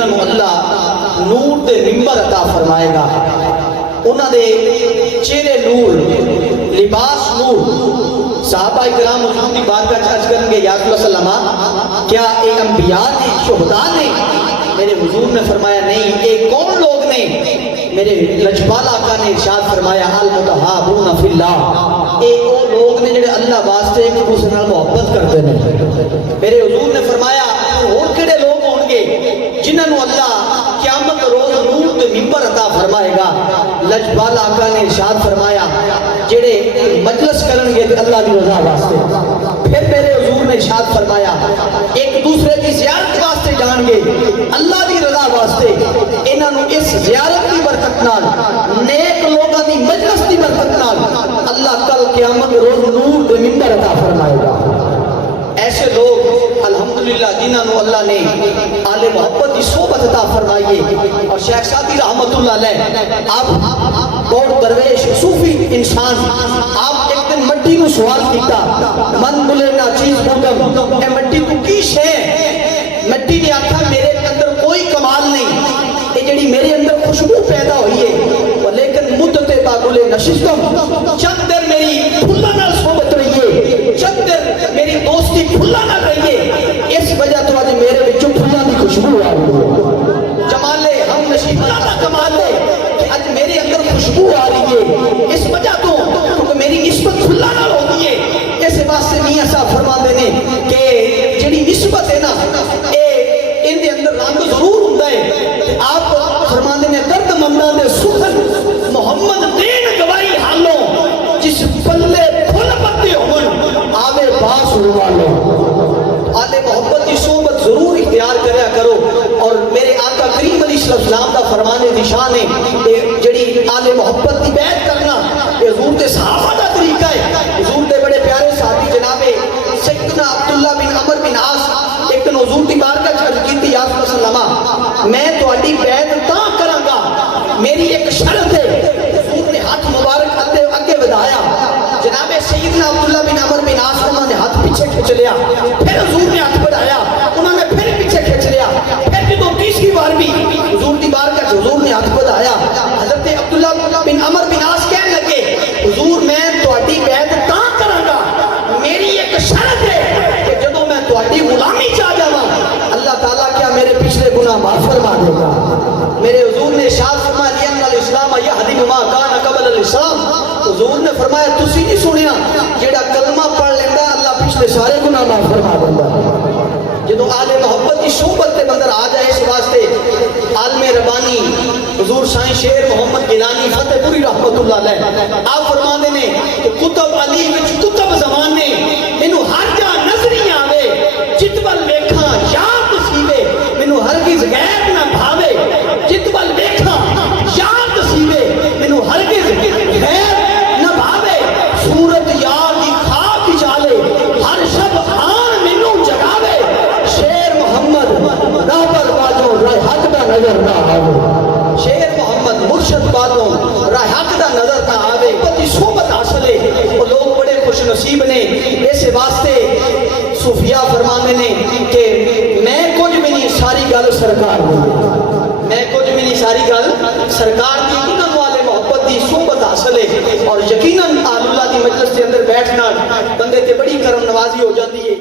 جنہاں نو اللہ نور دے منبر عطا فرمائے گا، انہاں دے چہرے نور، لباس نور۔ صحابہ کرام حضور کی بارگاہ عرض کریں گے یا رسول اللہ صلی اللہ علیہ وسلم کیا اے انبیاء نے، شہداء نے؟ میرے حضور نے فرمایا نہیں، اے کون لوگ نے؟ میرے لجپال آقا نے ارشاد فرمایا المتحابون فی اللہ، اے وہ لوگ نے جڑے اللہ واسطے ایک دوسرے نال محبت کرتے ہیں۔ میرے حضور نے فرمایا اور کیڑے لوگ ہون گے جنہاں نو اللہ قیامت روز نور دے منبر عطا فرمائے گا؟ لجپال آقا نے ارشاد فرمایا جڑے مجلس کرن گے اللہ دی رضا واسطے۔ پھر میرے حضور نے ارشاد فرمایا ایک دوسرے کی زیارت واسطے جان گے اللہ دی رضا واسطے، انہاں نو اس زیارت دی برکت نال، نیک لوگاں دی مجلس دی برکت نال اللہ کل قیامت روز نور دے منبر عطا فرمائے گا۔ ایسے لوگ الحمدللہ جنہاں نو اللہ نے آل محبت کی صحبت عطا فرمائیے۔ اور شیخ سعدی رحمت اللہ علیہ آپ بہت درویش صوفی انسان، آپ ایک دن مٹی کو سوال کیتا، من بلے نا چیز بودم، اے مٹی کو کی شے؟ مٹی نے آکھا میرے اندر کوئی کمال نہیں، یہ جڑی میرے اندر خوشبو پیدا ہوئی ہے، لیکن مدت باگلے نشستم، چند دیر میری پھلا نال صحبت رہیے، چند دیر میری دوستی پھلا نہ رہیے، اس وجہ تو آج میرے بچوں پھلا دی خوشبو آ رہی ہے۔ جمال ہم نشیب اللہ کا کمال ہے کہ آج میرے اندر خوشبو آ رہی ہے، اس وجہ تو کیونکہ میری نسبت پھلا نہ ہوتی ہے۔ اس واسطے میاں صاحب فرما دینے کہ جڑی نسبت ہے نا، ان دے اندر رنگ ضرور ہوتا ہے۔ آپ فرما دینے درد مندان دے سخن محمد دین گواہی حالوں، جس پلے پھل پتے ہون آوے باس روالو۔ آل محبت کی صحبت ضرور اختیار کریا کرو۔ اور میرے آقا کریم علیہ السلام کا فرمان نشان ہے جڑی آل محبت کی بیعت کرنا، یہ حضور دے صحابہ کا طریقہ ہے۔ حضور دے بڑے پیارے صحابی جناب سیدنا عبداللہ بن عمر بن عاص ایک دن حضور دی بارگاہ عرض کیتی یا رسول اللہ میں تہاڈی بیعت تاں کراں گا، میری ایک شرط ہے۔ حضور نے ہاتھ مبارک اگے ودایا، جناب سیدنا عبداللہ بن عمر بن عاص انہوں نے ہاتھ پیچھے کھچ لیا، پھر حضور نے ہاتھ بڑھایا، انہوں نے پھر پیچھے کھچ لیا، پھر جدوں تیسری بار بھی حضور دی بارگاہ حضور نے ہاتھ بڑھایا، حضرت عبداللہ بن عمر بن عاص کہنے لگے حضور میں تہاڈی بیعت تاں کراں گا، میری ایک شرط ہے کہ جدوں میں تہاڈی غلامی چاہ جاواں اللہ تعالیٰ کیا میرے پچھلے گناہ معاف فرما دے گا۔ میرے حضور نے ارشاد فرمایا لِأَنَّ الْإِسْلَامَ يَهْدِمُ مَا كَانَ قَبْلَ الْإِسْلَامِ، حضور نے فرمایا تسی نہیں سنیا جیڑا کلمہ پڑھ لیندہ اللہ پچھلے سارے گناہ معاف فرما دیندا۔ جدوں آل محبت کی صحبت کے بندر آ جائے، اس واسطے عالم ربانی حضور سائیں شیر محمد گیلانی فتح پوری رحمت اللہ علیہ آپ فرما دینے کہ کتب علی وچ کتب زمان نے مینوں ہر جا نظری آوے، جتول ویکھاں یاد نصیبے مینوں ہرگز غیر نہ بھاوے، جتول ویکھاں یاد نصیبے مینوں ہرگز غیر نہ بھاوے، صورت یار دی خاک چالے ہر شب آن مینوں جگاوے، شیر محمد راہبر باجوں راہ حق دا نظر نہ آوے، شیر محمد مرشد باجوں راہ حق دا نظر نہ آوے۔ پتی صحبت حاصل ہے، وہ لوگ بڑے خوش نصیب نے۔ اس واسطے صوفیاء فرمانے نے کہ میں کچھ بھی نہیں ساری گل سرکار دی، میں کچھ بھی نہیں ساری گل سرکار دی۔ انہاں والے محبت دی صحبت حاصل ہے اور یقیناً آل اللہ دی مجلس کے اندر بیٹھنا بندے تے بڑی کرم نوازی ہو جاتی ہے۔